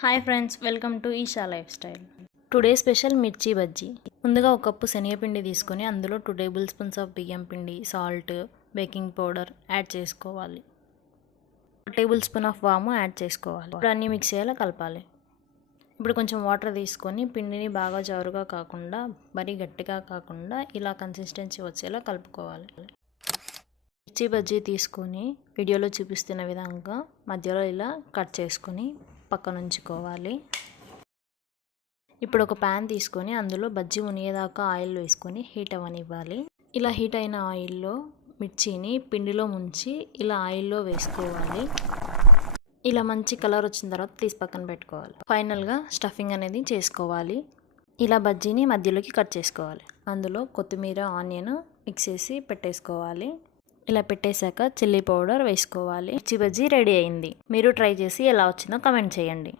Hi friends, welcome to Eesha life style. Today special mirchi bajji. ముందుగా ఒక cup శనగపిండి తీసుకొని అందులో 2 టేబుల్ స్పూన్స్ ఆఫ్ బియ్యం పిండి, సాల్ట్, బేకింగ్ పౌడర్ యాడ్ చేసుకోవాలి. 1 టేబుల్ స్పూన్ ఆఫ్ వాము యాడ్ చేసుకోవాలి. ఇప్పుడు అన్నీ మిక్స్ అయ్యేలా కలపాలి. ఇప్పుడు కొంచెం వాటర్ తీసుకొని పిండిని బాగా జారుగా కాకుండా మరీ గట్టిగా కాకుండా ఇలా కన్సిస్టెన్సీ వచ్చేలా కలుపుకోవాలి. మిర్చి బజ్జీ తీసుకొని వీడియోలో చూపిస్తున్న విధంగా మధ్యలో ఇలా కట్ చేసుకొని పక్కన ఉంచుకోవాలి. ఇప్పుడు ఒక ప్యాన్ తీసుకొని అందులో బజ్జీ మునిగేదాకా ఆయిల్ వేసుకొని హీట్ అవ్వనివ్వాలి. ఇలా హీట్ అయిన ఆయిల్లో మిర్చిని పిండిలో ముంచి ఇలా ఆయిల్లో వేసుకోవాలి. ఇలా మంచి కలర్ వచ్చిన తర్వాత తీసి పక్కన పెట్టుకోవాలి. ఫైనల్గా స్టఫింగ్ అనేది చేసుకోవాలి. ఇలా బజ్జీని మధ్యలోకి కట్ చేసుకోవాలి. అందులో కొత్తిమీర, ఆనియన్ మిక్స్ చేసి పెట్టేసుకోవాలి. ఇలా పెట్టేశాక చిల్లీ పౌడర్ వేసుకోవాలి. మిర్చి బజ్జీ రెడీ అయింది. మీరు ట్రై చేసి ఎలా వచ్చిందో కామెంట్ చేయండి.